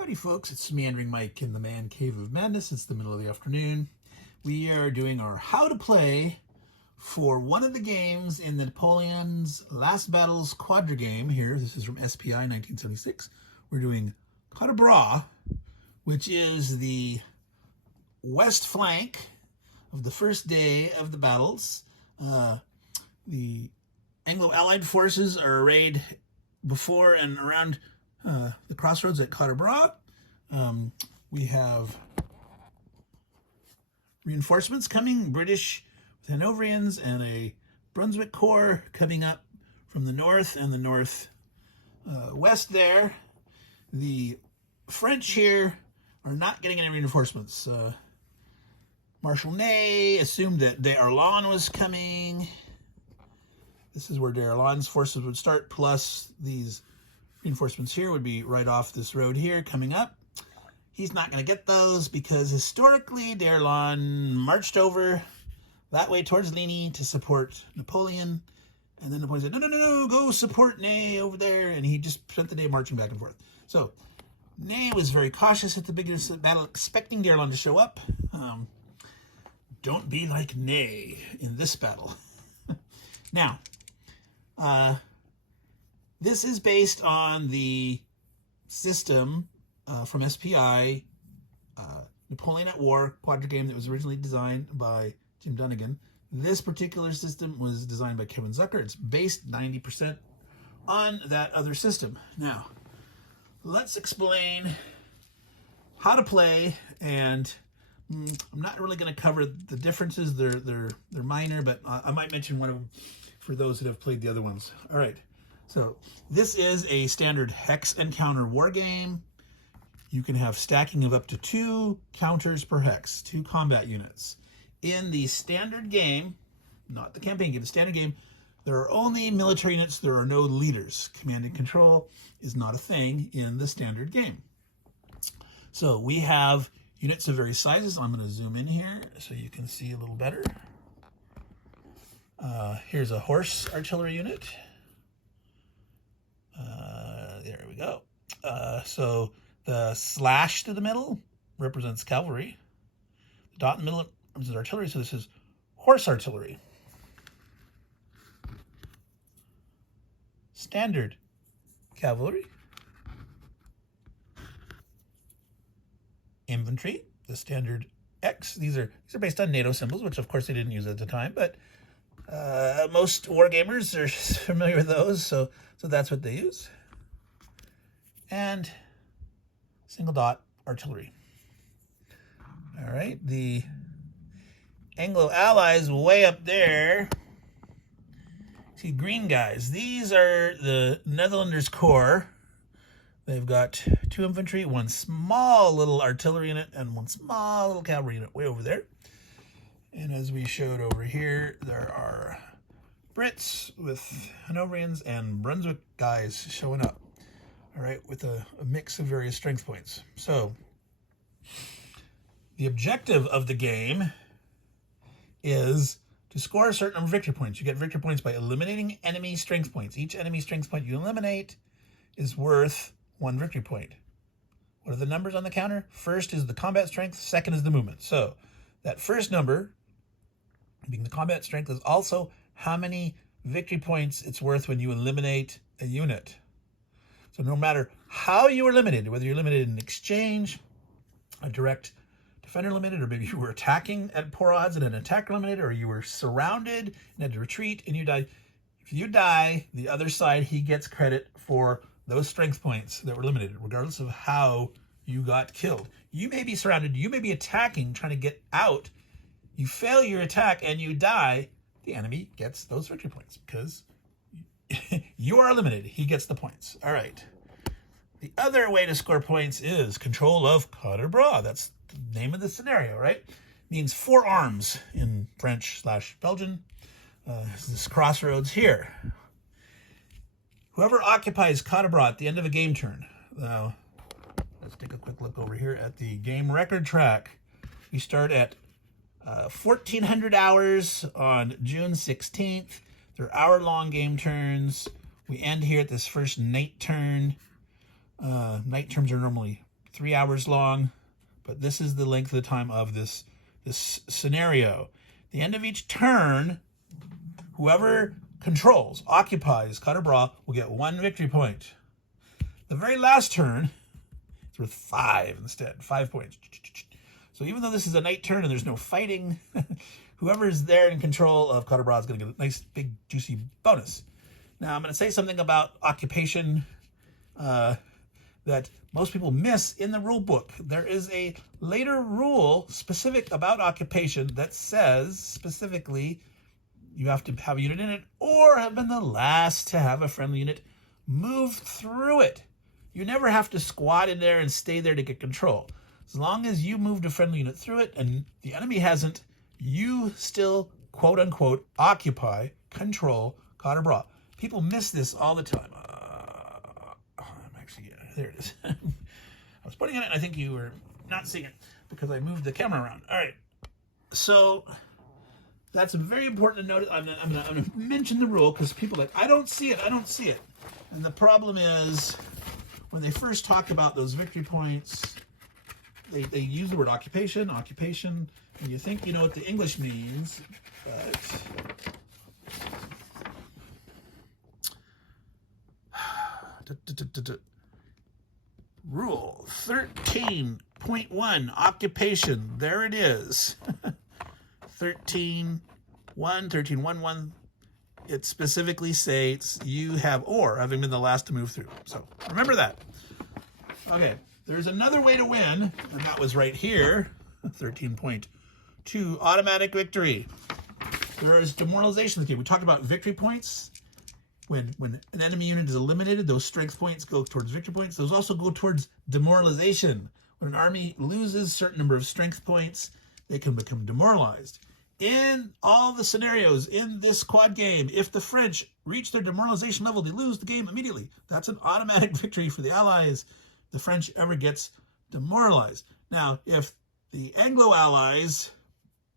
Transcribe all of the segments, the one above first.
Howdy folks, it's Meandering Mike in the Man Cave of Madness. It's the middle of the afternoon. We are doing our how to play for one of the games in the Napoleon's Last Battles Quatre game here. This is from SPI 1976. We're doing Quatre, which is the west flank of the first day of the battles. The Anglo-Allied forces are arrayed before and around the crossroads at Quatre. We have reinforcements coming, British with Hanoverians and a Brunswick Corps coming up from the north and the northwest there. The French here are not getting any reinforcements. Marshal Ney assumed that d'Erlon was coming. This is where d'Erlon's forces would start, plus these reinforcements here would be right off this road here coming up. He's not going to get those because historically d'Erlon marched over that way towards Ligny to support Napoleon. And then Napoleon said, no, go support Ney over there. And he just spent the day marching back and forth. So Ney was very cautious at the beginning of the battle, expecting d'Erlon to show up. Don't be like Ney in this battle. Now, this is based on the system from SPI, Napoleon at War Quatre game that was originally designed by Jim Dunnigan. This particular system was designed by Kevin Zucker. It's based 90% on that other system. Now, let's explain how to play, and I'm not really going to cover the differences. They're minor, but I might mention one of them for those that have played the other ones. All right. So this is a standard hex and counter war game. You can have stacking of up to 2 counters per hex, 2 combat units. In the standard game, not the campaign game, the standard game, there are only military units. There are no leaders. Command and control is not a thing in the standard game. So we have units of various sizes. I'm going to zoom in here so you can see a little better. Here's a horse artillery unit. There we go. So the slash to the middle represents cavalry. The dot in the middle represents artillery. So this is horse artillery. Standard cavalry. Infantry, the standard X. These are based on NATO symbols, which of course they didn't use at the time, but most wargamers are familiar with those, so that's what they use. And single dot artillery. All right, the Anglo-Allies way up there. See, green guys. These are the Netherlanders Corps. They've got 2 infantry, 1 small little artillery unit, and 1 small little cavalry unit way over there. And as we showed over here, there are Brits with Hanoverians and Brunswick guys showing up. All right, with a mix of various strength points. So the objective of the game is to score a certain number of victory points. You get victory points by eliminating enemy strength points. Each enemy strength point you eliminate is worth 1 victory point. What are the numbers on the counter? First is the combat strength, second is the movement. So that first number, being the combat strength, is also how many victory points it's worth when you eliminate a unit. So no matter how you were eliminated, whether you're eliminated in exchange, a direct defender eliminated, or maybe you were attacking at poor odds and an attacker eliminated, or you were surrounded and had to retreat and you died. If you die, the other side, he gets credit for those strength points that were eliminated, regardless of how you got killed. You may be surrounded, you may be attacking, trying to get out. You fail your attack and you die, the enemy gets those victory points because you are eliminated. He gets the points. All right. The other way to score points is control of Quatre. That's the name of the scenario, right? Means 4 arms in French/Belgian. This crossroads here. Whoever occupies Quatre at the end of a game turn. Now, let's take a quick look over here at the game record track. We start at 1400 hours on June 16th. They're hour-long game turns. We end here at this first night turn. Night turns are normally 3 hours long, but this is the length of the time of this scenario. The end of each turn, whoever controls, occupies Quatre will get 1 victory point. The very last turn, it's worth 5 instead, 5 points. So even though this is a night turn and there's no fighting, whoever is there in control of Quatre is going to get a nice, big, juicy bonus. Now, I'm going to say something about occupation that most people miss in the rule book. There is a later rule specific about occupation that says specifically you have to have a unit in it or have been the last to have a friendly unit move through it. You never have to squat in there and stay there to get control. As long as you moved a friendly unit through it and the enemy hasn't, you still, quote unquote, occupy, control Quatre. People miss this all the time. There it is. I was putting it in, I think you were not seeing it because I moved the camera around. All right. So that's very important to note. I'm going to mention the rule because people are like, I don't see it. And the problem is when they first talk about those victory points, they use the word occupation, and you think you know what the English means, but Rule 13.1, occupation. There it is. 13.1. It specifically states you have or, having been the last to move through. So remember that. Okay, there's another way to win, and that was right here. 13.2, automatic victory. There is demoralization in the game. We talked about victory points. When an enemy unit is eliminated, those strength points go towards victory points. Those also go towards demoralization. When an army loses a certain number of strength points, they can become demoralized. In all the scenarios in this quad game, if the French reach their demoralization level, they lose the game immediately. That's an automatic victory for the Allies. The French ever gets demoralized. Now, if the Anglo-Allies,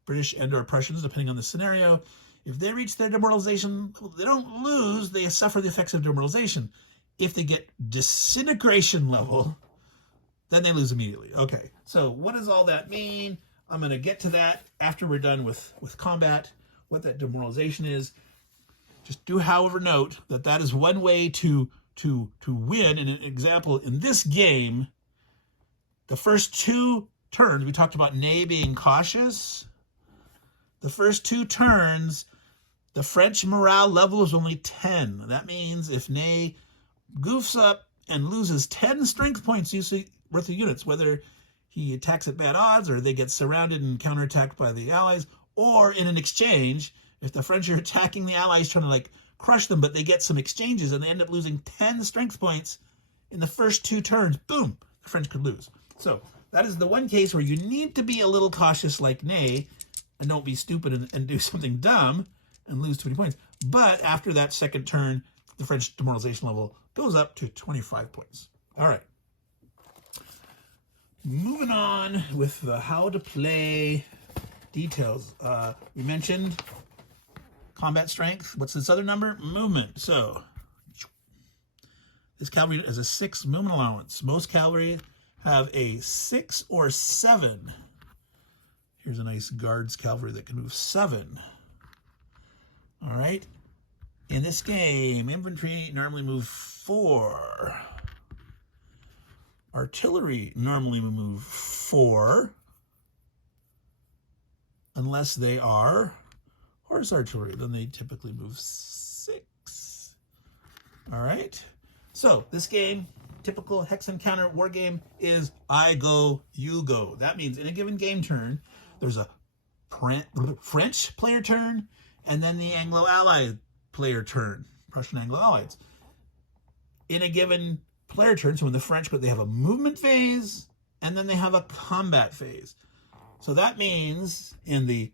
British and or Prussians, depending on the scenario, if they reach their demoralization, they don't lose, they suffer the effects of demoralization. If they get disintegration level, then they lose immediately. Okay, so what does all that mean? I'm going to get to that after we're done with combat, what that demoralization is. Just do, however, note that that is one way to win. In an example, in this game, the first 2 turns, we talked about Ney being cautious. The first 2 turns, the French morale level is only 10. That means if Ney goofs up and loses 10 strength points worth of units, whether he attacks at bad odds or they get surrounded and counterattacked by the Allies, or in an exchange, if the French are attacking the Allies trying to like crush them, but they get some exchanges and they end up losing 10 strength points in the first 2 turns, boom, the French could lose. So that is the one case where you need to be a little cautious like Ney and don't be stupid and do something dumb and lose 20 points. But after that second turn, the French demoralization level goes up to 25 points. All right. Moving on with the how to play details. We mentioned combat strength. What's this other number? Movement. So this cavalry has a 6 movement allowance. Most cavalry have a 6 or 7. Here's a nice guards cavalry that can move 7. All right. In this game, infantry normally move 4. Artillery normally move 4. Unless they are horse artillery, then they typically move 6. All right. So this game, typical hex encounter war game, is I go, you go. That means in a given game turn, there's a French player turn and then the Anglo-Allied player turn, Prussian Anglo-Allies. In a given player turn, so when the French, but they have a movement phase and then they have a combat phase. So that means in the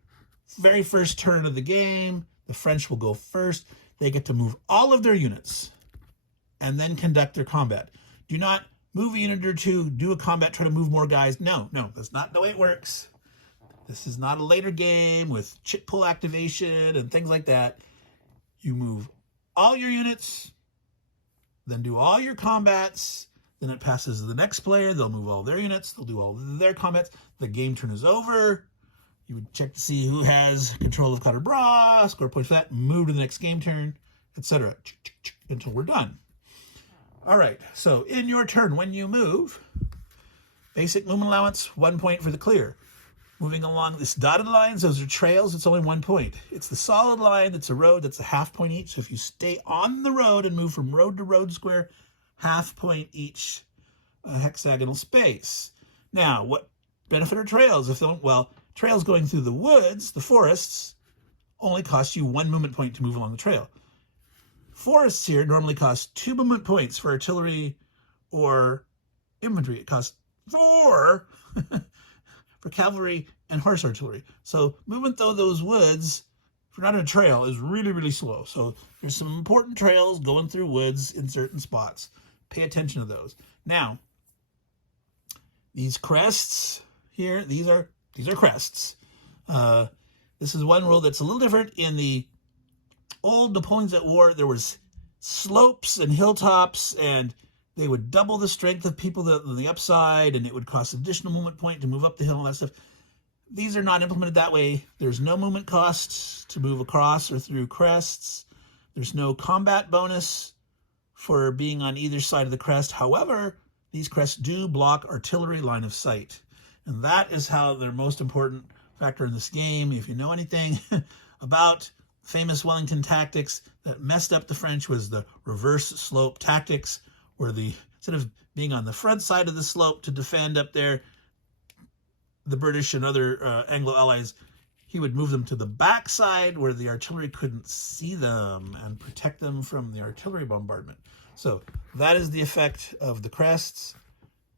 very first turn of the game, the French will go first. They get to move all of their units and then conduct their combat. Do not move a unit or 2, do a combat, try to move more guys. No, that's not the way it works. This is not a later game with chit pull activation and things like that. You move all your units, then do all your combats, Then it passes to the next player. They'll move all their units. They'll do all their combats. The game turn is over. You would check to see who has control of Quatre, score points for that, move to the next game turn, etc. until we're done. All right, so in your turn, when you move, basic movement allowance, 1 point for the clear. Moving along this dotted lines, those are trails, it's only 1 point. It's the solid line that's a road, that's a half point each. So if you stay on the road and move from road to road square, half point each hexagonal space. Now, what benefit are trails? Well, trails going through the woods, the forests, only cost you 1 movement point to move along the trail. Forests here normally cost 2 movement points for artillery or infantry. It costs 4 for cavalry and horse artillery. So movement through those woods, if you're not on a trail, is really, really slow. So there's some important trails going through woods in certain spots. Pay attention to those. Now, these crests here, these are crests. This is one rule that's a little different. In the old Napoleons at war, there was slopes and hilltops, and they would double the strength of people on the upside, and it would cost additional movement point to move up the hill and all that stuff. These are not implemented that way. There's no movement cost to move across or through crests. There's no combat bonus for being on either side of the crest. However, these crests do block artillery line of sight. And that is how they're most important factor in this game. If you know anything about famous Wellington tactics, that messed up the French was the reverse slope tactics, where instead of being on the front side of the slope to defend up there, the British and other Anglo allies, he would move them to the back side where the artillery couldn't see them and protect them from the artillery bombardment. So that is the effect of the crests.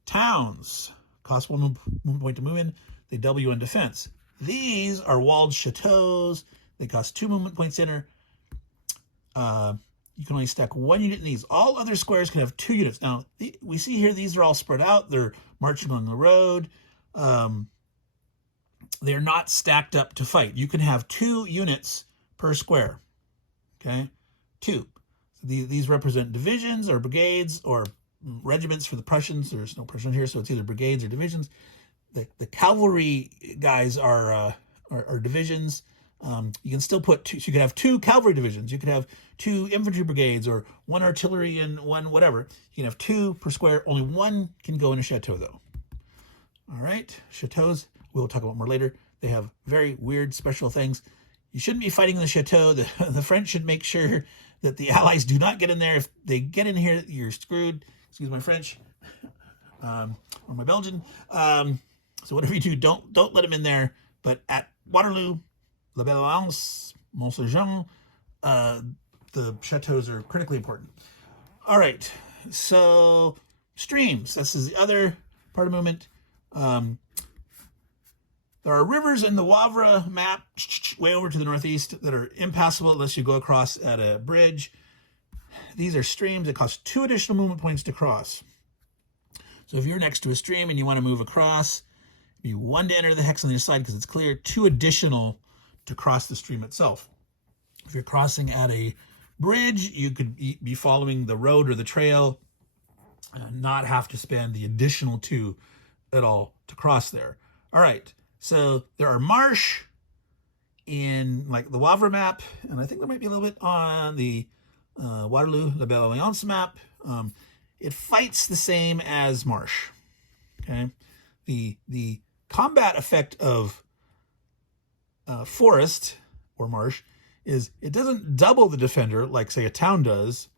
Towns cost 1 movement point to move in. They double you on defense. These are walled chateaus. They cost 2 movement points to enter. You can only stack 1 unit in these. All other squares can have 2 units. Now, we see here these are all spread out. They're marching along the road. They're not stacked up to fight. You can have 2 units per square. Okay? 2. So these represent divisions or brigades or regiments for the Prussians. There's no Prussian here, so it's either brigades or divisions. The cavalry guys are divisions. You can still put 2, so you could have 2 cavalry divisions. You could have 2 infantry brigades or 1 artillery and 1 whatever. You can have 2 per square. Only 1 can go in a chateau, though. All right, chateaus, we'll talk about more later. They have very weird special things. You shouldn't be fighting in the chateau. The French should make sure that the Allies do not get in there. If they get in here, you're screwed. Excuse my French, or my Belgian. So whatever you do, don't let them in there. But at Waterloo, La Belle Alliance, Mont Saint Jean, the chateaus are critically important. All right, so streams. This is the other part of movement. There are rivers in the Wavre map, way over to the northeast, that are impassable unless you go across at a bridge. These are streams that cost 2 additional movement points to cross. So if you're next to a stream and you want to move across, you 1 to enter the hex on the other side because it's clear, 2 additional to cross the stream itself. If you're crossing at a bridge, you could be following the road or the trail and not have to spend the additional 2 at all to cross there. All right, so there are marsh in like the Wavre map, and I think there might be a little bit on the Waterloo La Belle Alliance map. It fights the same as marsh. Okay, the combat effect of forest or marsh is it doesn't double the defender like say a town does.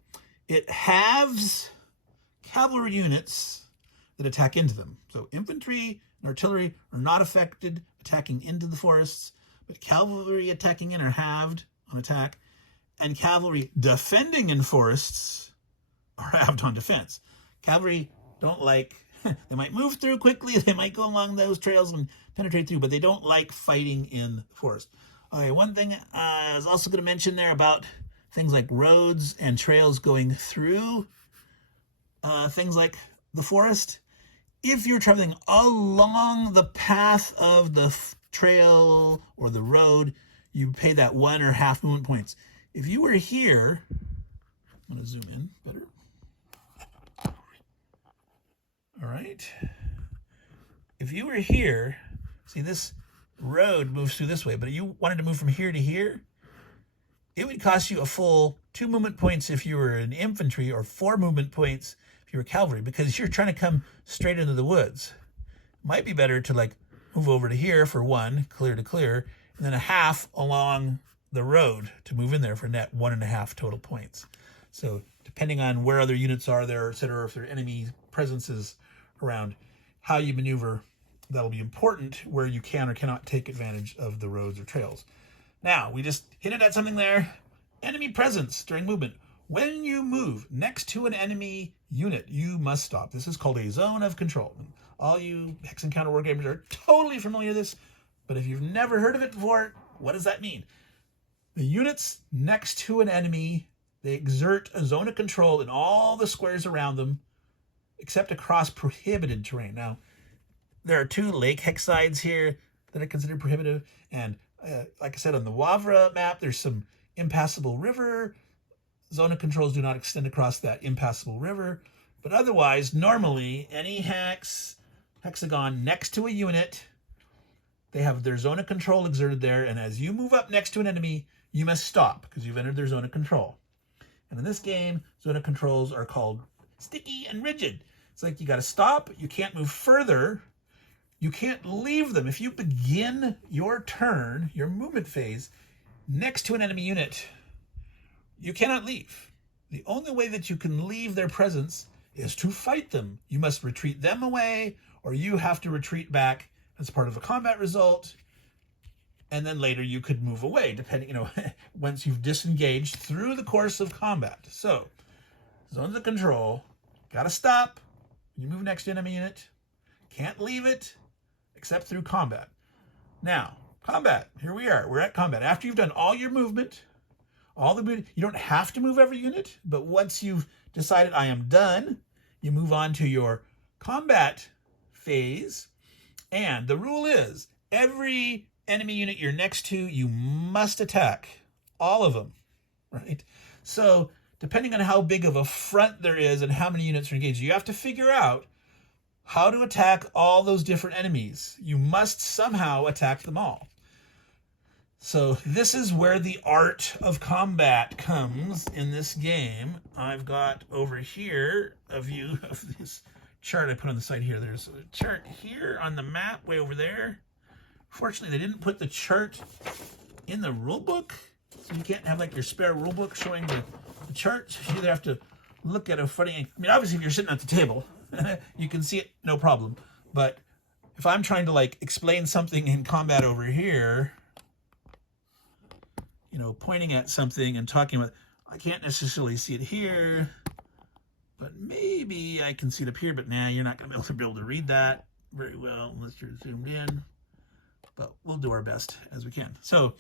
It halves cavalry units that attack into them. So infantry and artillery are not affected attacking into the forests, but cavalry attacking in are halved on attack, and cavalry defending in forests are halved on defense. Cavalry don't like, they might move through quickly, they might go along those trails and penetrate through, but they don't like fighting in the forest. Okay, one thing I was also going to mention there about things like roads and trails going through things like the forest. If you're traveling along the path of the trail or the road, you pay that 1 or half movement points. If you were here, I'm going to zoom in better. All right. If you were here, see this road moves through this way, but if you wanted to move from here to here, it would cost you a full 2 movement points if you were in infantry, or 4 movement points if you were cavalry, because you're trying to come straight into the woods. Might be better to like move over to here for 1, clear to clear, and then a half along the road to move in there for net 1.5 total points. So depending on where other units are there, etc., if there are enemy presences around, how you maneuver, that'll be important where you can or cannot take advantage of the roads or trails. Now, we just hinted at something there. Enemy presence during movement. When you move next to an enemy unit, you must stop. This is called a zone of control. All you Hex Encounter wargamers are totally familiar with this, but if you've never heard of it before, what does that mean? The units next to an enemy, they exert a zone of control in all the squares around them, except across prohibited terrain. Now, there are 2 lake hexsides here that are considered prohibitive, and like I said, on the Wavra map, there's some impassable river. Zone of controls do not extend across that impassable river, but otherwise, normally, any hexagon next to a unit, they have their zone of control exerted there, and as you move up next to an enemy, you must stop because you've entered their zone of control. And in this game, zone of controls are called sticky and rigid. It's like you got to stop, you can't move further, you can't leave them. If you begin your turn, your movement phase, next to an enemy unit, you cannot leave. The only way that you can leave their presence is to fight them. You must retreat them away, or you have to retreat back as part of a combat result, and then later you could move away, depending, once you've disengaged through the course of combat. So, zones of control, gotta stop when you move next to an enemy unit, can't leave it except through combat. Now, combat, here we are, we're at combat. After you've done all your movement, you don't have to move every unit, but once you've decided I am done, you move on to your combat phase. And the rule is, every enemy unit you're next to, you must attack. All of them, right? So, depending on how big of a front there is and how many units are engaged, you have to figure out how to attack all those different enemies. You must somehow attack them all. So this is where the art of combat comes in this game. I've got over here a view of this chart I put on the side here. There's a chart here on the map way over there. Fortunately, they didn't put the chart in the rule book, so you can't have like your spare rule book showing the chart. You either have to look at a funny, obviously if you're sitting at the table, you can see it, no problem. But if I'm trying to like explain something in combat over here, pointing at something and talking about, I can't necessarily see it here, but maybe I can see it up here, but you're not going to be able to read that very well unless you're zoomed in, but we'll do our best as we can. So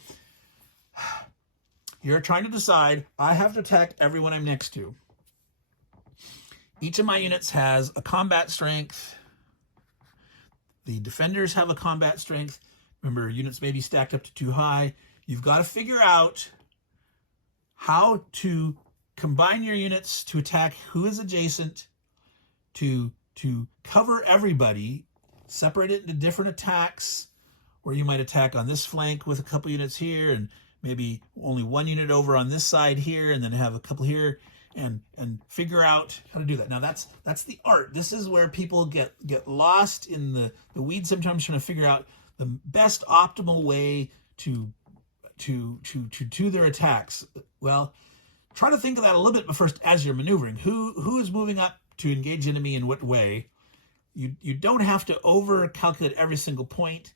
you're trying to decide, I have to attack everyone I'm next to. Each of my units has a combat strength. The defenders have a combat strength. Remember, units may be stacked up to too high. You've got to figure out how to combine your units to attack who is adjacent, to cover everybody, separate it into different attacks, where you might attack on this flank with a couple units here, and maybe only one unit over on this side here, and then have a couple here, and figure out how to do that. Now that's the art. This is where people get lost in the weeds sometimes, trying to figure out the best optimal way to do their attacks. Well, try to think of that a little bit, but first, as you're maneuvering, who is moving up to engage enemy in what way? You don't have to over calculate every single point.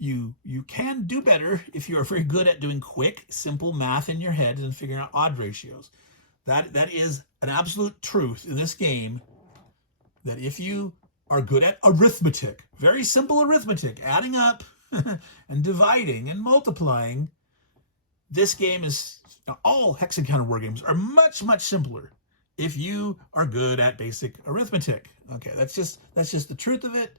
You can do better if you are very good at doing quick, simple math in your head and figuring out odd ratios. That is an absolute truth in this game, that if you are good at arithmetic, very simple arithmetic, adding up and dividing and multiplying, this game is, all Hex Encounter wargames are much, much simpler if you are good at basic arithmetic. Okay, that's just the truth of it.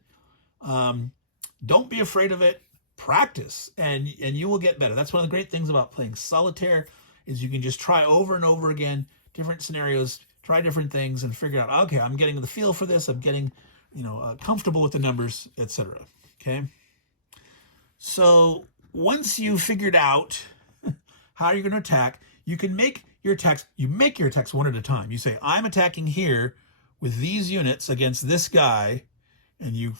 Don't be afraid of it. Practice, and you will get better. That's one of the great things about playing solitaire, is you can just try over and over again, different scenarios, try different things, and figure out, okay, I'm getting the feel for this, I'm getting comfortable with the numbers, etc. Okay. So once you've figured out how you're going to attack, you can make your attacks. You make your attacks one at a time. You say, I'm attacking here with these units against this guy, and you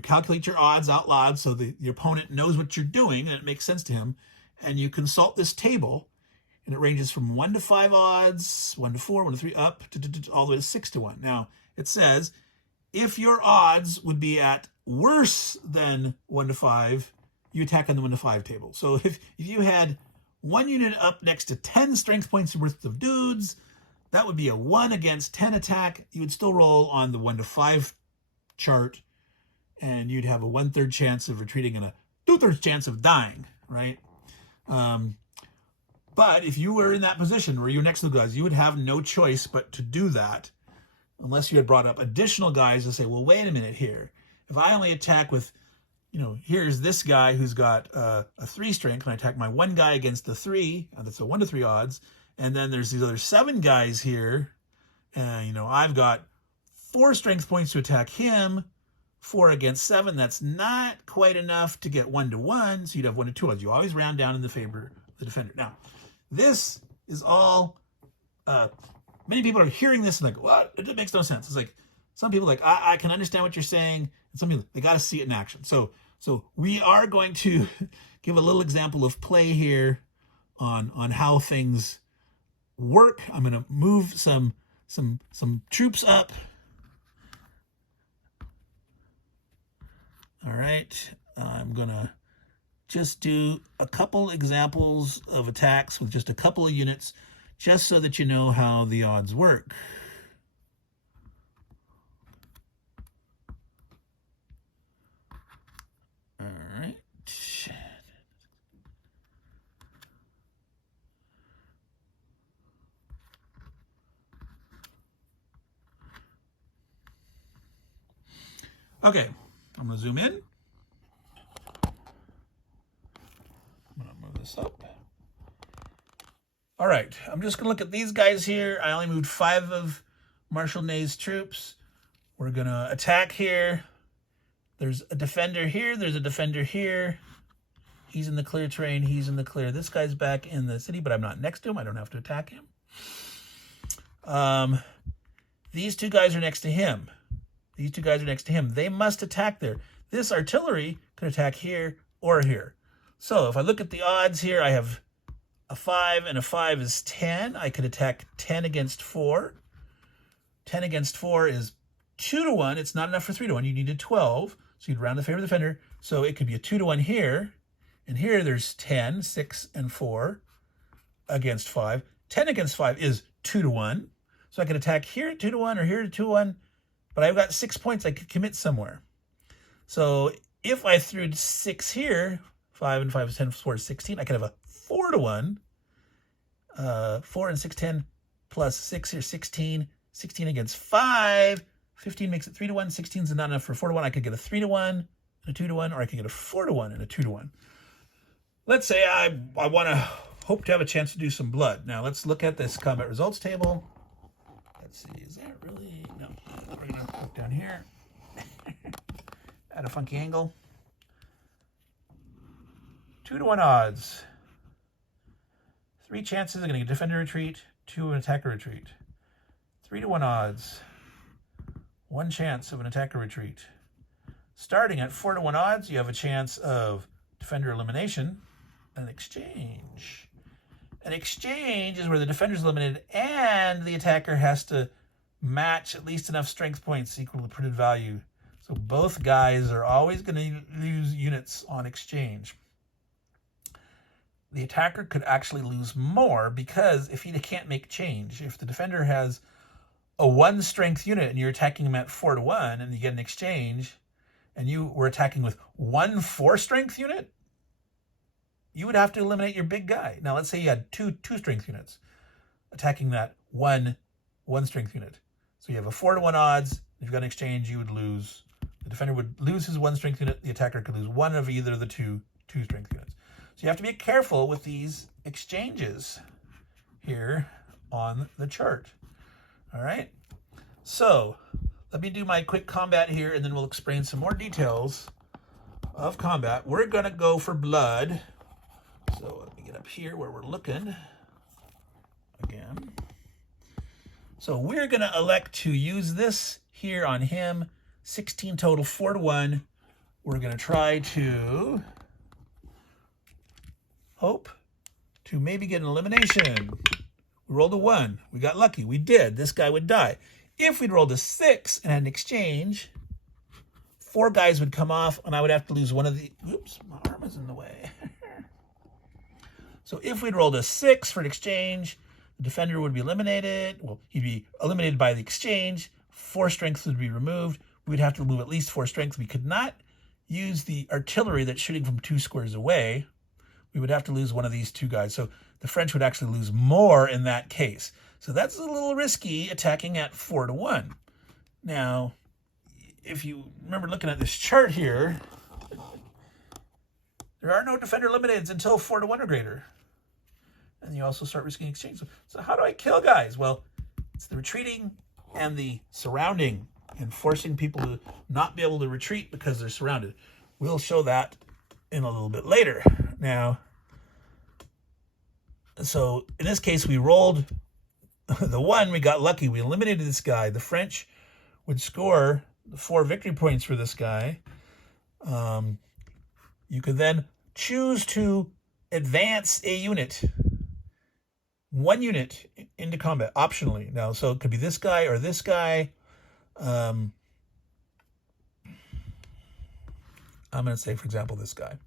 calculate your odds out loud so the opponent knows what you're doing and it makes sense to him. And you consult this table, and it ranges from 1 to 5 odds, 1 to 4, 1 to 3, up to all the way to 6 to 1. Now, it says if your odds would be at worse than 1 to 5, you attack on the 1 to 5 table. So if you had 1 unit up next to 10 strength points worth of dudes, that would be a 1 against 10 attack. You would still roll on the 1 to 5 chart, and you'd have a 1/3 chance of retreating and a 2/3 chance of dying, right? But if you were in that position where you're next to the guys, you would have no choice but to do that, unless you had brought up additional guys to say, well, wait a minute here. If I only attack with, here's this guy who's got a 3 strength, and I attack my 1 guy against the 3, that's a 1 to 3 odds, and then there's these other 7 guys here, and, I've got 4 strength points to attack him, 4 against 7, that's not quite enough to get 1 to 1, so you'd have 1 to 2 odds. You always round down in the favor of the defender. Now, this is all, many people are hearing this and like, what? It makes no sense. It's like, some people are like, I can understand what you're saying, and some people, they got to see it in action. So we are going to give a little example of play here on how things work. I'm going to move some troops up. All right, I'm gonna just do a couple examples of attacks with just a couple of units, just so that you know how the odds work. All right. Okay. I'm going to zoom in. I'm going to move this up. All right. I'm just going to look at these guys here. I only moved 5 of Marshal Ney's troops. We're going to attack here. There's a defender here. There's a defender here. He's in the clear terrain. He's in the clear. This guy's back in the city, but I'm not next to him. I don't have to attack him. These 2 guys are next to him. These 2 guys are next to him. They must attack there. This artillery could attack here or here. So if I look at the odds here, I have a 5, and a 5 is 10. I could attack 10 against 4. 10 against 4 is 2 to 1. It's not enough for 3 to 1. You needed 12. So you'd round the favor of the defender. So it could be a 2 to 1 here. And here there's 10, 6, and 4 against 5. 10 against 5 is 2 to 1. So I could attack here at 2 to 1 or here at 2 to 1. But I've got 6 points I could commit somewhere. So if I threw 6 here, 5 and 5 is 10, 4 is 16, I could have a 4 to 1. 4 and 6, 10, plus 6 here, 16. 16 against 5. 15 makes it 3 to 1. 16 is not enough for 4 to 1. I could get a 3 to 1 and a 2 to 1, or I could get a 4 to 1 and a 2 to 1. Let's say I want to hope to have a chance to do some blood. Now let's look at this combat results table. Let's see, is that really? No. We're going to look down here at a funky angle. 2 to 1 odds. 3 chances of getting a defender retreat, 2 an attacker retreat. 3 to 1 odds. 1 chance of an attacker retreat. Starting at 4 to 1 odds, you have a chance of defender elimination and an exchange. An exchange is where the defender is eliminated and the attacker has to match at least enough strength points equal to the printed value. So both guys are always going to lose units on exchange. The attacker could actually lose more because if he can't make change, if the defender has a 1 strength unit and you're attacking him at 4 to 1 and you get an exchange and you were attacking with 1 4 strength unit, you would have to eliminate your big guy. Now, let's say you had two strength units attacking that one strength unit. So you have a 4 to 1 odds. If you've got an exchange, you would lose. The defender would lose his 1 strength unit. The attacker could lose 1 of either of the two strength units. So you have to be careful with these exchanges here on the chart. All right. So let me do my quick combat here, and then we'll explain some more details of combat. We're going to go for blood. So let me get up here where we're looking again. So we're going to elect to use this here on him. 16 total, 4-1. We're going to try to hope to maybe get an elimination. We rolled a 1. We got lucky. We did. This guy would die. If we'd rolled a 6 and had an exchange, 4 guys would come off, and I would have to lose one of the... Oops, my arm is in the way. So if we'd rolled a 6 for an exchange, the defender would be eliminated. Well, he'd be eliminated by the exchange. 4 strength would be removed. We'd have to remove at least 4 strength. We could not use the artillery that's shooting from 2 squares away. We would have to lose one of these 2 guys. So the French would actually lose more in that case. So that's a little risky, attacking at 4-1. Now, if you remember looking at this chart here, there are no defender eliminated until 4-1 or greater. And you also start risking exchange. So how do I kill guys? Well, it's the retreating and the surrounding and forcing people to not be able to retreat because they're surrounded. We'll show that in a little bit later. Now, so in this case, we rolled the 1. We got lucky. We eliminated this guy. The French would score 4 victory points for this guy. You could then choose to advance a unit. 1 unit into combat, optionally. Now, so it could be this guy or this guy. I'm going to say, for example, this guy.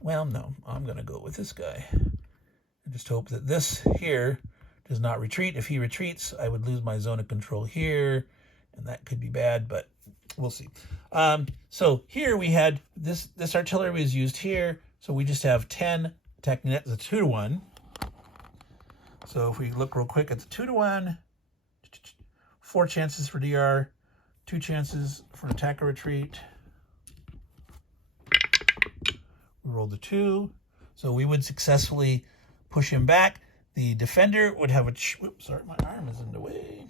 Well, no, I'm going to go with this guy. And just hope that this here does not retreat. If he retreats, I would lose my zone of control here, and that could be bad, but we'll see. So here we had this artillery was used here, so we just have 10 attacking net. It's a 2-1. So if we look real quick at the 2-1, 4 chances for DR, 2 chances for an attack or retreat. We rolled a 2, so we would successfully push him back. The defender would have a... Whoops, sorry, my arm is in the way.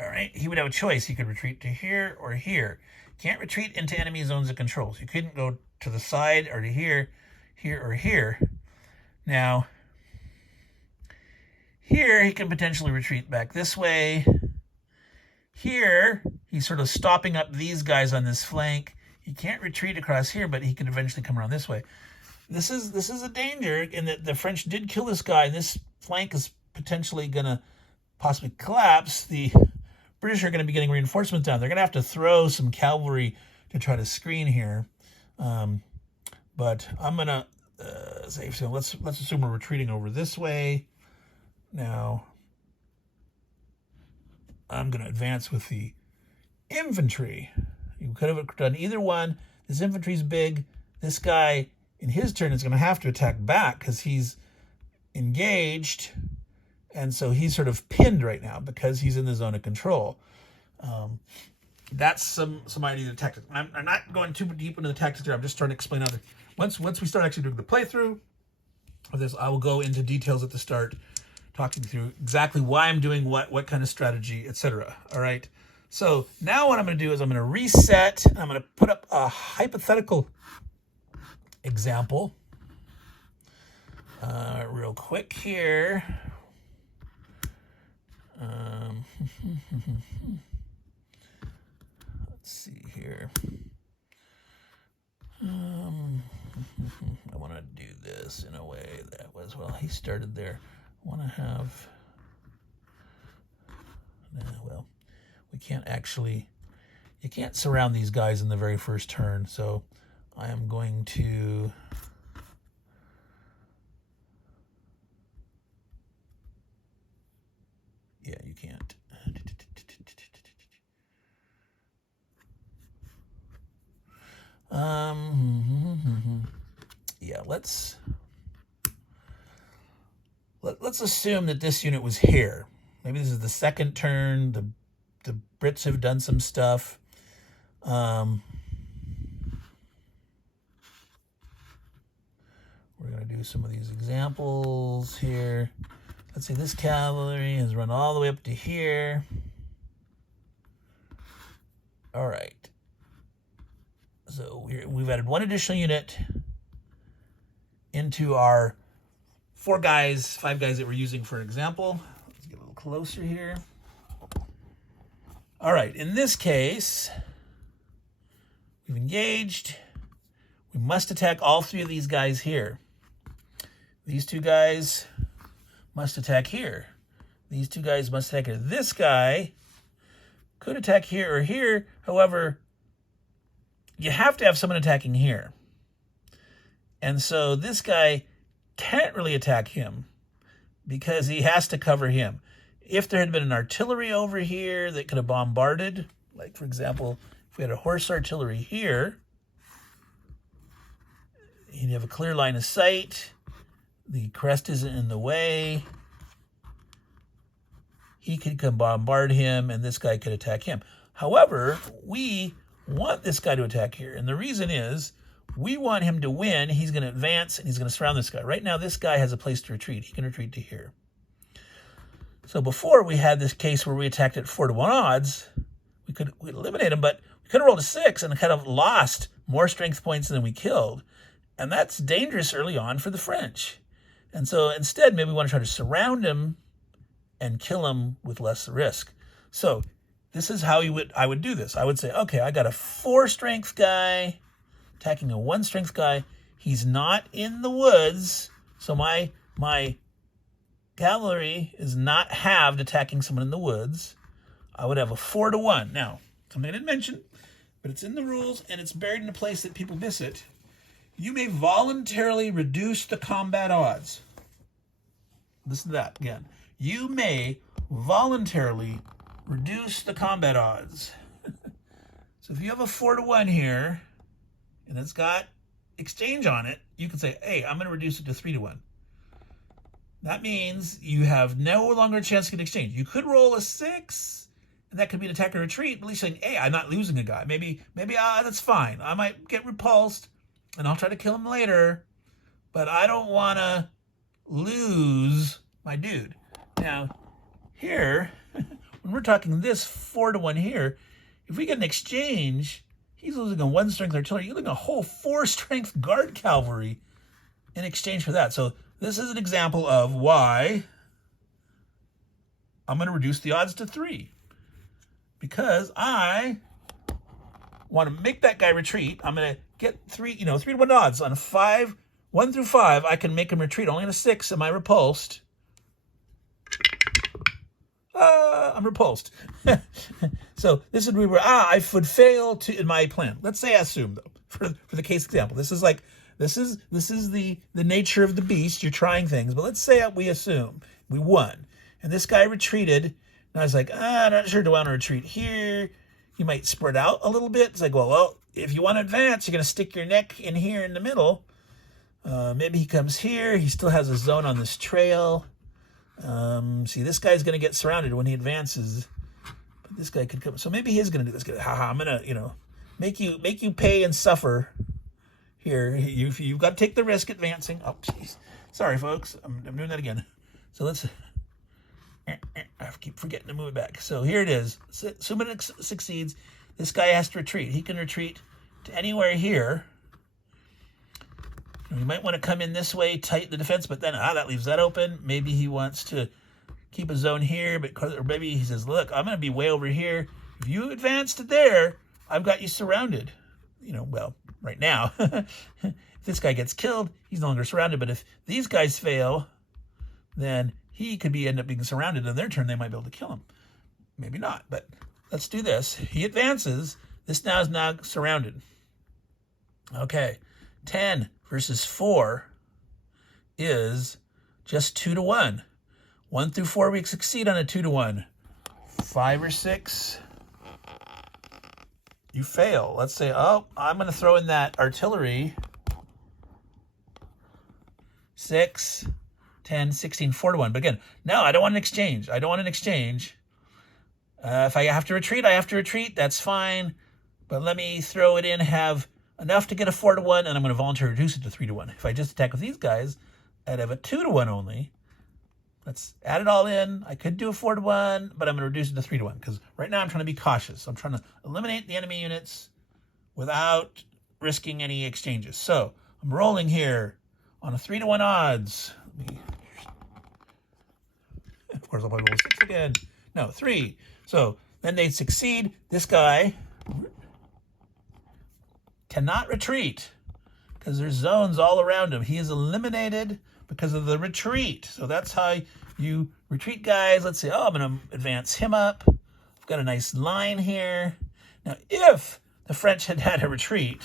All right, he would have a choice. He could retreat to here or here. Can't retreat into enemy zones of control. So you couldn't go to the side or to here, here or here. Now, here he can potentially retreat back this way. Here, he's sort of stopping up these guys on this flank. He can't retreat across here, but he can eventually come around this way. This is a danger in that the French did kill this guy, and this flank is potentially going to possibly collapse. The British are going to be getting reinforcements down. They're going to have to throw some cavalry to try to screen here. But I'm going to say, so let's assume we're retreating over this way. Now, I'm going to advance with the infantry. You could have done either one. This infantry's big. This guy, in his turn, is going to have to attack back because he's engaged. And so he's sort of pinned right now because he's in the zone of control. That's some idea of the tactics. I'm not going too deep into the tactics here. I'm just trying to explain other. Once we start actually doing the playthrough of this, I will go into details at the start, talking through exactly why I'm doing what kind of strategy, etc. All right. So now what I'm going to do is I'm going to reset. I'm going to put up a hypothetical example real quick here. Let's see here. I want to do this in a way that was, well, he started there. I want to have, well, we can't actually, you can't surround these guys in the very first turn, so I am going to yeah, you can't. Yeah, let's assume that this unit was here. Maybe this is the second turn. The Brits have done some stuff. We're going to do some of these examples here. let's say this cavalry has run all the way up to here. All right. So we've added one additional unit into our 5 guys that we're using for example. Let's get a little closer here. All right, in this case, we've engaged. We must attack all 3 of these guys here. These 2 guys must attack here. These 2 guys must attack here. This guy could attack here or here. However, you have to have someone attacking here. And so this guy can't really attack him because he has to cover him. If there had been an artillery over here that could have bombarded, like for example, if we had a horse artillery here, you'd have a clear line of sight. The crest isn't in the way. He could come bombard him, and this guy could attack him. However, we want this guy to attack here, and the reason is we want him to win. He's going to advance, and he's going to surround this guy. Right now, this guy has a place to retreat. He can retreat to here. So before we had this case where we attacked at 4-1 odds, we'd eliminate him, but we could have rolled a 6 and kind of lost more strength points than we killed. And that's dangerous early on for the French. And so instead, maybe we want to try to surround him and kill him with less risk. So this is how I would do this. I would say, okay, I got a 4 strength guy attacking a 1 strength guy. He's not in the woods, so my cavalry is not halved attacking someone in the woods. I would have a 4-1. Now, something I didn't mention, but it's in the rules and it's buried in a place that people miss it. You may voluntarily reduce the combat odds. Listen to that again. You may voluntarily reduce the combat odds. So if you have a 4-1 here, and it's got exchange on it, you can say, hey, I'm going to reduce it to 3-1. That means you have no longer a chance to get exchange. You could roll a 6, and that could be an attack or retreat, but at least saying, hey, I'm not losing a guy. Maybe that's fine. I might get repulsed, and I'll try to kill him later, but I don't want to lose my dude. Now, here, when we're talking this 4-1 here, if we get an exchange, he's losing a 1 strength artillery. You're losing a whole 4 strength guard cavalry in exchange for that. So this is an example of why I'm going to reduce the odds to 3. Because I want to make that guy retreat. I'm going to get 3-1 odds on 5, 1 through 5. I can make him retreat. Only on a 6 am I repulsed. I'm repulsed. So this would be where I would fail to in my plan. Let's say I assume though, for the case example, this is the nature of the beast. You're trying things, but let's say we assume we won, and this guy retreated, and I was like, I'm not sure. Do I want to retreat here? You might spread out a little bit. It's like, well, if you want to advance, you're going to stick your neck in here in the middle. Maybe he comes here. He still has a zone on this trail. See, this guy's going to get surrounded when he advances. But this guy could come. So maybe he's going to do this. I'm going to, make you pay and suffer here. You've got to take the risk advancing. Oh, jeez. Sorry, folks. I'm doing that again. So let's... I keep forgetting to move it back. So here it is. Assuming it succeeds, this guy has to retreat. He can retreat to anywhere here. You might want to come in this way, tighten the defense, but then that leaves that open. Maybe he wants to keep a zone here, or maybe he says, look, I'm going to be way over here. If you advance to there, I've got you surrounded. Well, right now, if this guy gets killed, he's no longer surrounded. But if these guys fail, then he could end up being surrounded. In their turn, they might be able to kill him. Maybe not, but let's do this. He advances. This now is surrounded. Okay, 10 versus 4 is just 2-1. 1 through 4, we succeed on a 2-1. 5 or 6, you fail. Let's say, I'm going to throw in that artillery. 6, 10, 16, 4-1. But again, no, I don't want an exchange. If I have to retreat, I have to retreat. That's fine. But let me throw it in, have enough to get a 4-1, and I'm going to voluntarily reduce it to 3-1. If I just attack with these guys, I'd have a 2-1 only. let's add it all in. I could do a 4-to-1, but I'm going to reduce it to 3-to-1 because right now I'm trying to be cautious. I'm trying to eliminate the enemy units without risking any exchanges. So I'm rolling here on a 3-to-1 odds. Of course, I'll probably roll 6 again. No, 3. So then they succeed. This guy cannot retreat because there's zones all around him. He is eliminated because of the retreat. So that's how you retreat, guys. Let's say, oh, I'm going to advance him up. I've got a nice line here. Now, if the French had had a retreat,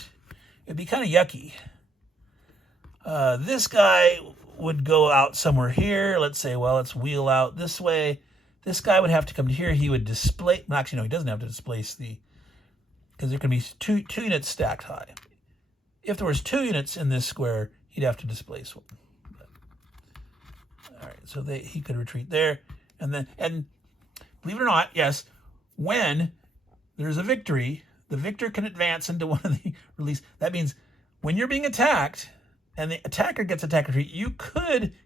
it'd be kind of yucky. This guy would go out somewhere here. Let's say, well, let's wheel out this way. This guy would have to come to here. He would displace, well, actually, no, he doesn't have to displace because there can be two units stacked high. If there was 2 units in this square, he'd have to displace one. All right, so he could retreat there. And believe it or not, yes, when there's a victory, the victor can advance into one of the release. That means when you're being attacked and the attacker gets attack retreat,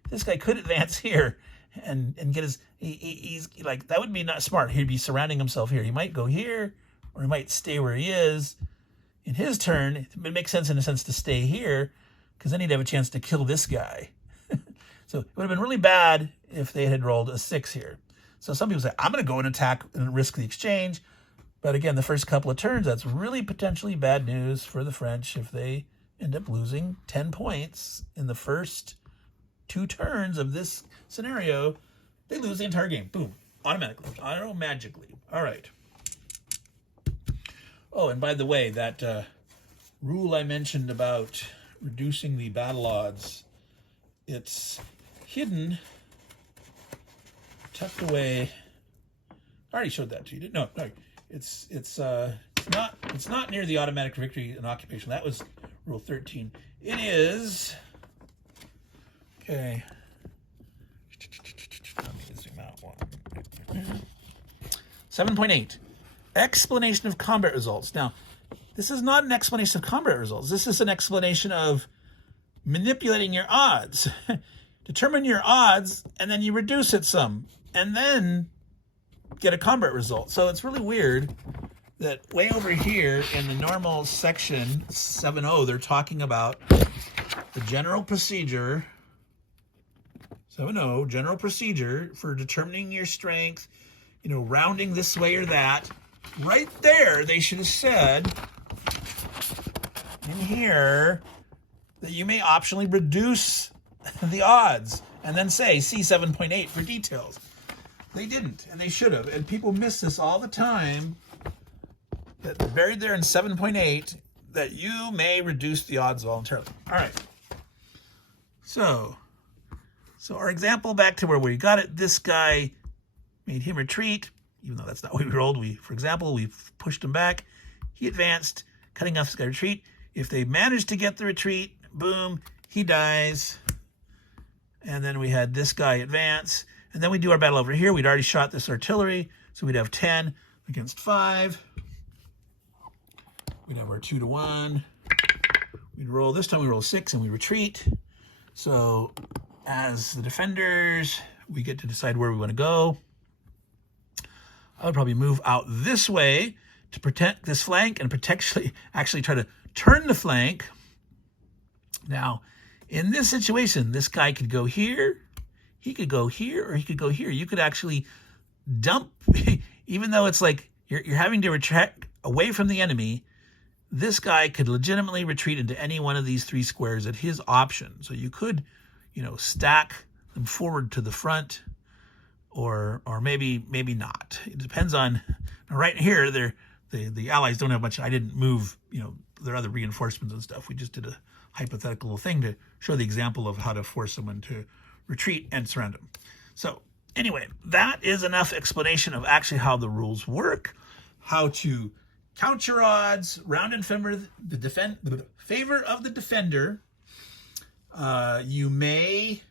this guy could advance here and get he's like, that would be not smart. He'd be surrounding himself here. He might go here or he might stay where he is. In his turn, it makes sense in a sense to stay here because then he'd have a chance to kill this guy. So it would have been really bad if they had rolled a 6 here. So some people say, I'm going to go and attack and risk the exchange. But again, the first couple of turns, that's really potentially bad news for the French if they end up losing 10 points in the first 2 turns of this scenario. They lose the entire game. Boom. Automatically. Auto-magically. All right. Oh, and by the way, that rule I mentioned about reducing the battle odds, it's hidden, tucked away. I already showed that to you. No, it's not near the automatic victory and occupation. That was rule 13. It is, okay. Let me zoom out one. 7.8. Explanation of combat results. Now, this is not an explanation of combat results. This is an explanation of manipulating your odds. Determine your odds, and then you reduce it some, and then get a combat result. So it's really weird that way over here in the normal section 7.0, they're talking about the general procedure. 7.0, general procedure for determining your strength, rounding this way or that. Right there, they should have said in here that you may optionally reduce the odds and then say see 7.8 for details. They didn't, and they should have. And people miss this all the time, that buried there in 7.8, that you may reduce the odds voluntarily. All right. So our example, back to where we got it, this guy made him retreat, even though that's not what we rolled. For example, we pushed him back. He advanced, cutting off this guy's retreat. If they managed to get the retreat, boom, he dies. And then we had this guy advance. And then we do our battle over here. We'd already shot this artillery, so we'd have 10 against 5. We'd have our 2-to-1. We'd roll, this time we roll 6 and we retreat. So as the defenders, we get to decide where we want to go. I would probably move out this way to protect this flank and actually try to turn the flank. Now, in this situation, this guy could go here, he could go here, or he could go here. You could actually dump, even though it's like you're having to retreat away from the enemy, this guy could legitimately retreat into any one of these 3 squares at his option. So you could, stack them forward to the front, or maybe not. It depends on. Right here, the Allies don't have much. I didn't move, their other reinforcements and stuff. We just did a hypothetical thing to show the example of how to force someone to retreat and surround them. So anyway, that is enough explanation of actually how the rules work, how to count your odds, round in favor of the defender. You may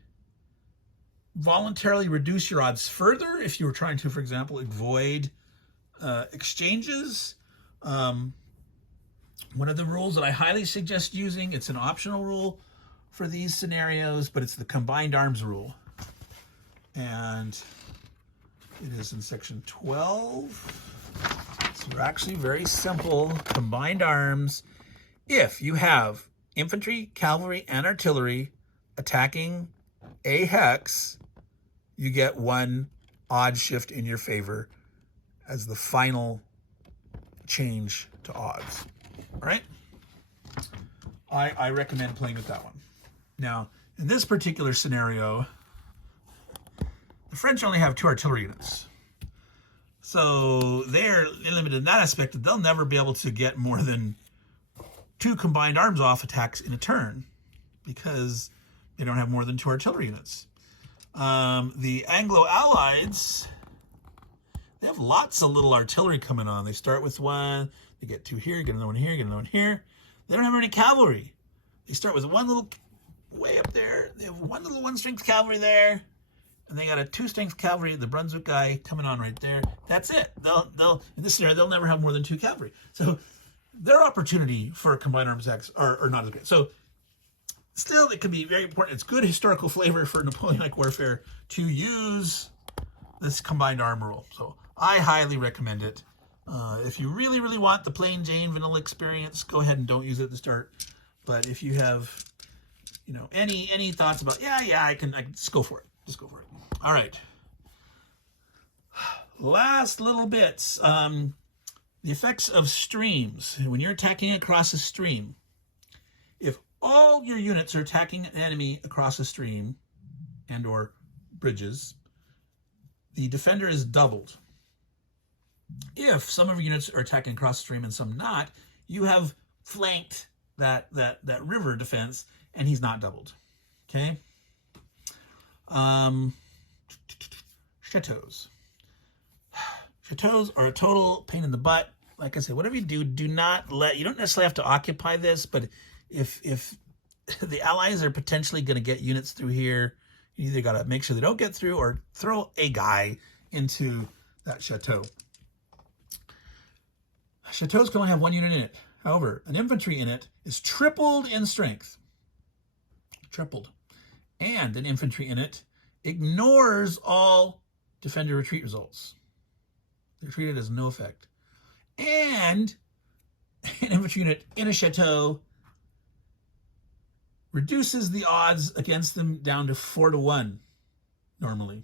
voluntarily reduce your odds further if you were trying to, for example, avoid exchanges. One of the rules that I highly suggest using, it's an optional rule for these scenarios, but it's the combined arms rule. And it is in section 12. So they're actually very simple combined arms. If you have infantry, cavalry, and artillery attacking a hex, you get 1 odd shift in your favor as the final change to odds. All right? I recommend playing with that one. Now, in this particular scenario, the French only have 2 artillery units. So they're limited in that aspect that they'll never be able to get more than 2 combined arms off attacks in a turn because they don't have more than 2 artillery units. The Anglo-Allies, they have lots of little artillery coming on. They start with 1, they get 2 here, get another 1 here, get another 1 here. They don't have any cavalry. They start with 1 little way up there. They have 1 little 1-strength cavalry there. And they got a 2-strength cavalry, the Brunswick guy coming on right there. That's it. They'll in this scenario, they'll never have more than 2 cavalry. So their opportunity for combined arms attacks are not as great. So still, it can be very important. It's good historical flavor for Napoleonic warfare to use this combined arm rule. So I highly recommend it. If you really, really want the plain Jane vanilla experience, go ahead and don't use it at the start. But if you have, you know, any thoughts about, I can just go for it. Just go for it. All right. Last little bits. The effects of streams. When you're attacking across a stream, if all your units are attacking an enemy across a stream and or bridges, the defender is doubled. If some of your units are attacking across the stream and some not, you have flanked that river defense and he's not doubled. Okay? Chateaus. Chateaus are a total pain in the butt. Like I said, whatever you do, you don't necessarily have to occupy this, but if the Allies are potentially going to get units through here, you either got to make sure they don't get through or throw a guy into that chateau. Chateaus can only have 1 unit in it. However, an infantry in it is tripled in strength. Tripled. And an infantry in it ignores all defender retreat results. They're treated as no effect. And an infantry unit in a chateau reduces the odds against them down to 4-1 normally.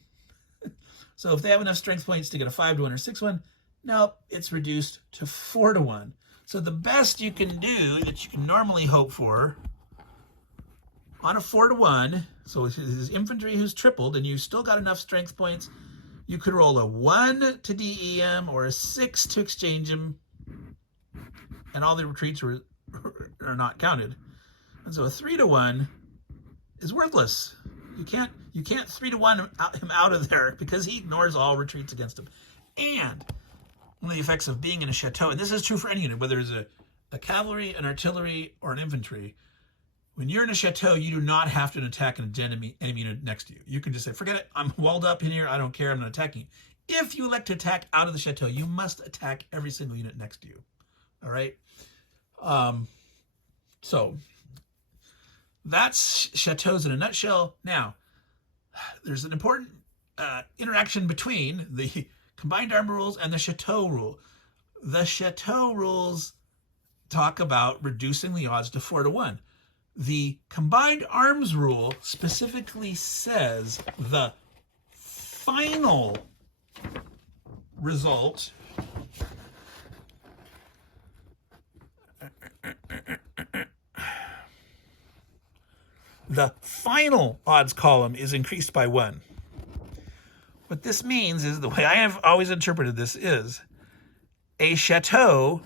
So if they have enough strength points to get a 5-1 or 6-1, nope, it's reduced to 4-1. So the best you can do that you can normally hope for on a 4-1, so this is infantry who's tripled and you still got enough strength points, you could roll a 1 to DEM or a 6 to exchange them, and all the retreats are not counted. And so a 3-1 is worthless. You can't 3-1 him out of there because he ignores all retreats against him. And one of the effects of being in a chateau, and this is true for any unit, whether it's a cavalry, an artillery, or an infantry, when you're in a chateau, you do not have to attack an enemy unit next to you. You can just say, forget it, I'm walled up in here, I don't care, I'm not attacking you. If you elect to attack out of the chateau, you must attack every single unit next to you. All right? So that's chateaus in a nutshell. Now, there's an important interaction between the combined armor rules and the chateau rule. The chateau rules talk about reducing the odds to 4-1. The combined arms rule specifically says the final result the final odds column is increased by 1. What this means is, the way I have always interpreted this is, a chateau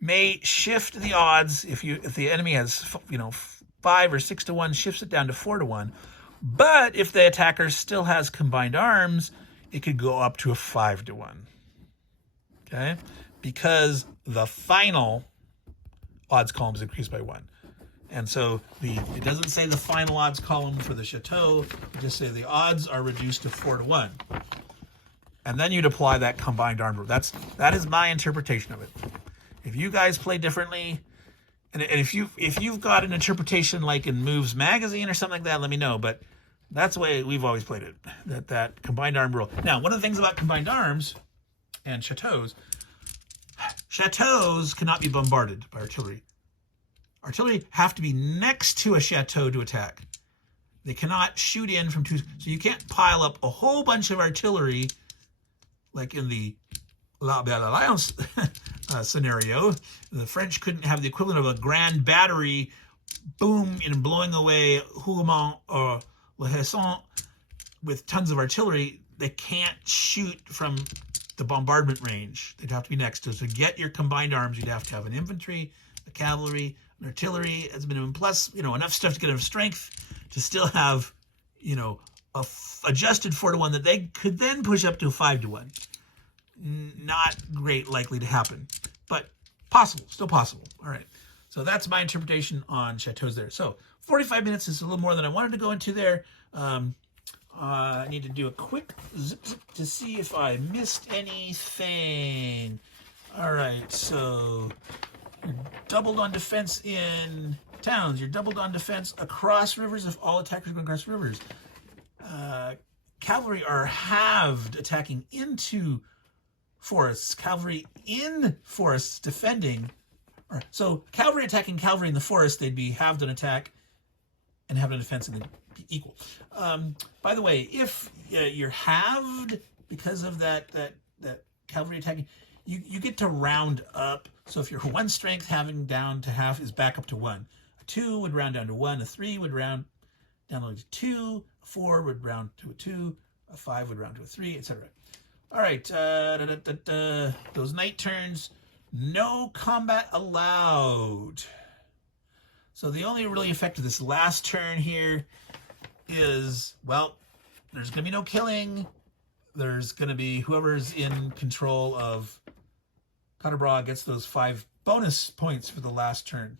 may shift the odds if the enemy has 5 or 6-1, shifts it down to 4-1. But if the attacker still has combined arms, it could go up to a 5-1. Okay, because the final odds column is increased by 1. And so it doesn't say the final odds column for the chateau, it just say the odds are reduced to 4-1. And then you'd apply that combined arm rule. That is my interpretation of it. If you guys play differently, and if you've got an interpretation like in Moves Magazine or something like that, let me know. But That's the way we've always played it, that combined arm rule. Now, one of the things about combined arms and chateaus cannot be bombarded by artillery. Artillery have to be next to a chateau to attack. They cannot shoot in from two. So you can't pile up a whole bunch of artillery like in the La Belle Alliance scenario. The French couldn't have the equivalent of a grand battery, boom, and blowing away Hougoumont or Le Hesson with tons of artillery. They can't shoot from the bombardment range. They'd have to be next to. So to get your combined arms, you'd have to have an infantry, a cavalry, an artillery as minimum, plus, enough stuff to get enough strength to still have, adjusted 4-to-1 that they could then push up to a 5-to-1. Not great likely to happen, but possible, still possible. All right. So that's my interpretation on chateaus there. So 45 minutes is a little more than I wanted to go into there. I need to do a quick zip to see if I missed anything. All right. So you're doubled on defense in towns. You're doubled on defense across rivers if all attackers are going across rivers. Cavalry are halved attacking into forests. Cavalry in forests defending. So cavalry attacking cavalry in the forest, they'd be halved on attack and halved on defense, and they'd be equal. By the way, if you're halved because of that cavalry attacking, you get to round up. So if you're 1 strength, having down to half is back up to 1. A 2 would round down to 1. A 3 would round down to 2. A 4 would round to a 2. A 5 would round to a 3, etc. All right, those night turns, no combat allowed. So the only really effect of this last turn here is, well, there's going to be no killing. There's going to be whoever's in control of Quatre gets those 5 bonus points for the last turn.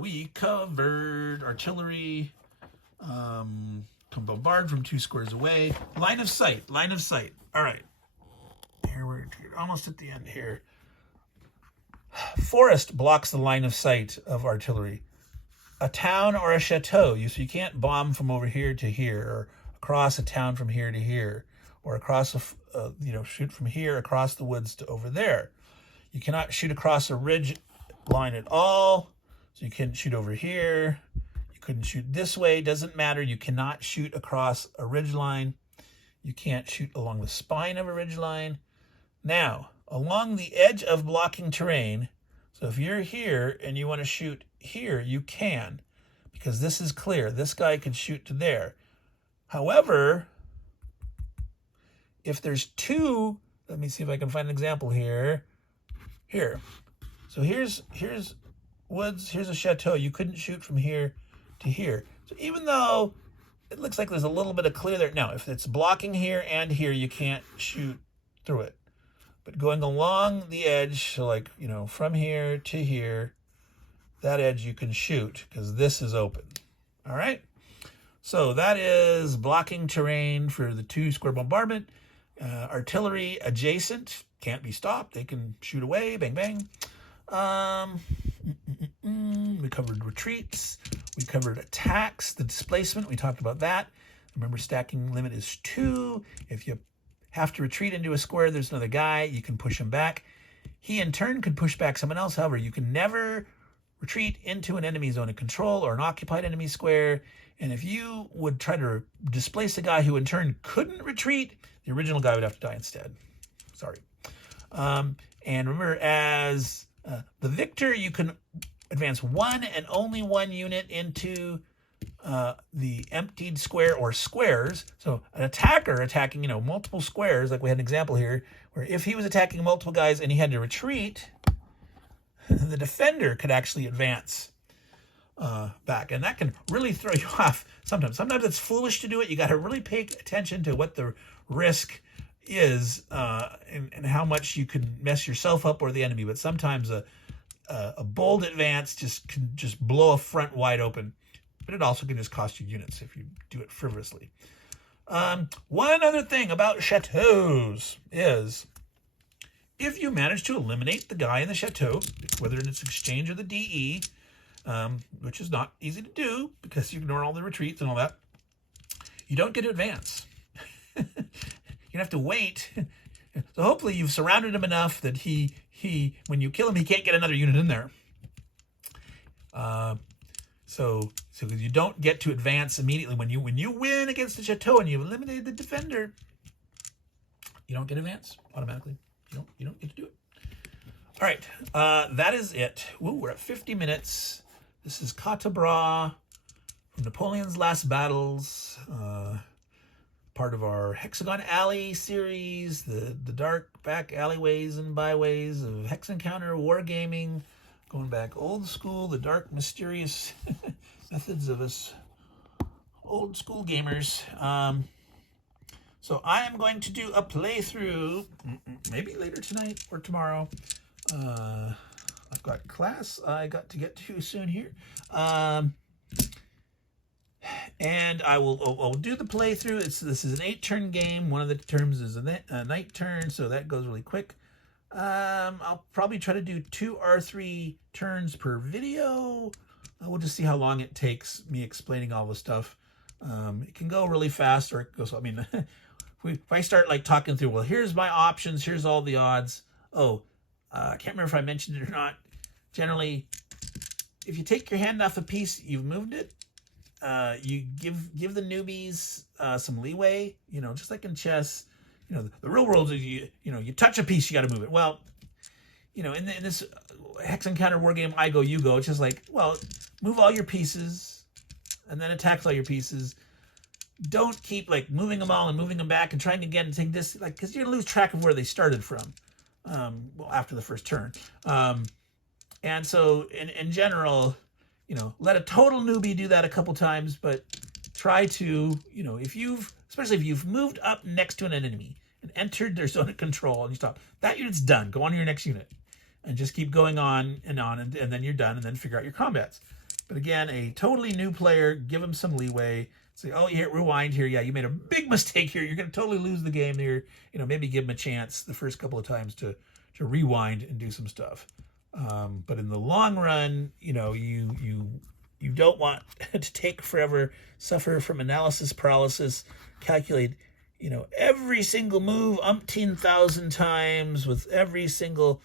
We covered artillery. Can bombard from 2 squares away. Line of sight. All right. Here we're almost at the end here. Forest blocks the line of sight of artillery. A town or a chateau, so you can't bomb from over here to here, or across a town from here to here, or across shoot from here across the woods to over there. You cannot shoot across a ridge line at all, so you can't shoot over here. You couldn't shoot this way, doesn't matter. You cannot shoot across a ridge line. You can't shoot along the spine of a ridge line. Now, along the edge of blocking terrain, so if you're here and you want to shoot here, you can, because this is clear. This guy could shoot to there. However, if there's 2, let me see if I can find an example here. Here. So here's woods, here's a chateau. You couldn't shoot from here to here. So even though it looks like there's a little bit of clear there, now if it's blocking here and here, you can't shoot through it. But going along the edge, so like, from here to here, that edge you can shoot because this is open. All right. So that is blocking terrain for the 2 square bombardment. Artillery adjacent, can't be stopped. They can shoot away, bang, bang. We covered retreats. We covered attacks, the displacement. We talked about that. Remember, stacking limit is 2. If you have to retreat into a square, there's another guy. You can push him back. He, in turn, could push back someone else. However, you can never retreat into an enemy zone of control or an occupied enemy square. And if you would try to displace a guy who, in turn, couldn't retreat, the original guy would have to die instead. Sorry. And remember, as the victor, you can advance 1 and only 1 unit into the emptied square or squares. So an attacker attacking, multiple squares, like we had an example here, where if he was attacking multiple guys and he had to retreat, the defender could actually advance back. And that can really throw you off sometimes. Sometimes it's foolish to do it. You got to really pay attention to what the risk is and how much you can mess yourself up or the enemy. But sometimes a bold advance can blow a front wide open. But it also can just cost you units if you do it frivolously. One other thing about chateaus is if you manage to eliminate the guy in the chateau, whether it's exchange or the DE, which is not easy to do because you ignore all the retreats and all that. You don't get to advance. You have to wait. So hopefully you've surrounded him enough that he when you kill him, he can't get another unit in there. So you don't get to advance immediately when you win against the Chateau and you've eliminated the defender. You don't get advance automatically. You don't get to do it. All right, that is it. Ooh, we're at 50 minutes. This is Quatre from Napoleon's Last Battles, part of our Hexagon Alley series, the dark back alleyways and byways of Hex Encounter wargaming, going back old school, the dark, mysterious methods of us old school gamers. So I am going to do a playthrough, maybe later tonight or tomorrow. I've got class I got to get to soon here. And I'll do the playthrough. This is an 8-turn game. One of the terms is a night turn, so that goes really quick. I'll probably try to do 2 or 3 turns per video. We'll just see how long it takes me explaining all the stuff. It can go really fast, or it goes, I mean, if I start like talking through, well, here's my options, here's all the odds. Oh, I can't remember if I mentioned it or not. Generally, if you take your hand off a piece, you've moved it. You give the newbies some leeway, just like in chess. The real world is you touch a piece, you got to move it. Well, in this Hex Encounter war game, I go, you go. It's just like, well, move all your pieces, and then attack all your pieces. Don't keep like moving them all and moving them back and trying again and take this, like, because you're gonna lose track of where they started from. Well, after the first turn, and so in general, let a total newbie do that a couple times, but try to, especially if you've moved up next to an enemy and entered their zone of control and you stop, that unit's done. Go on to your next unit and just keep going on, and then you're done, and then figure out your combats. But again, a totally new player, give them some leeway. Say, oh, you hit rewind here. Yeah, you made a big mistake here. You're going to totally lose the game here. Maybe give them a chance the first couple of times to rewind and do some stuff. But in the long run, you don't want to take forever, suffer from analysis paralysis, calculate, every single move umpteen thousand times with every single,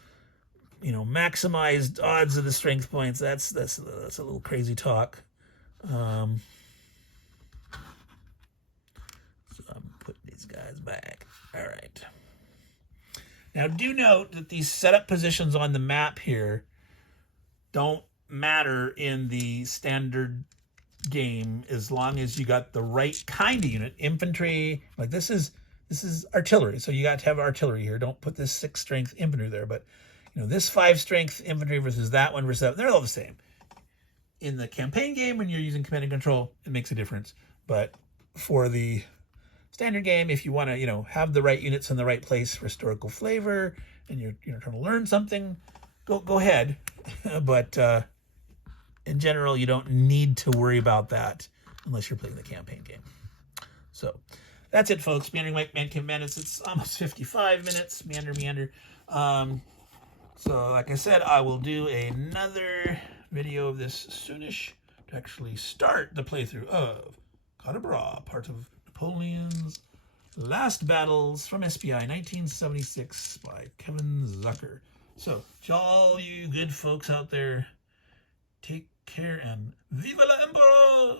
maximized odds of the strength points. That's a little crazy talk. So I'm putting these guys back. All right. Now, do note that these setup positions on the map here don't matter in the standard game as long as you got the right kind of unit. Infantry, like this is artillery, so you got to have artillery here. Don't put this 6 strength infantry there, but this 5 strength infantry versus that one versus that, they're all the same. In the campaign game, when you're using command and control, it makes a difference. But for the standard game, if you want to, have the right units in the right place for historical flavor, and you're trying to learn something, go ahead. But in general, you don't need to worry about that unless you're playing the campaign game. So that's it, folks. Meandering Mike, Man Cave Bandits. It's almost 55 minutes. Meander. So like I said, I will do another video of this soonish to actually start the playthrough of Quatre, part of Napoleon's Last Battles from SPI 1976 by Kevin Zucker. So, to all you good folks out there, take care and viva l'Empereur!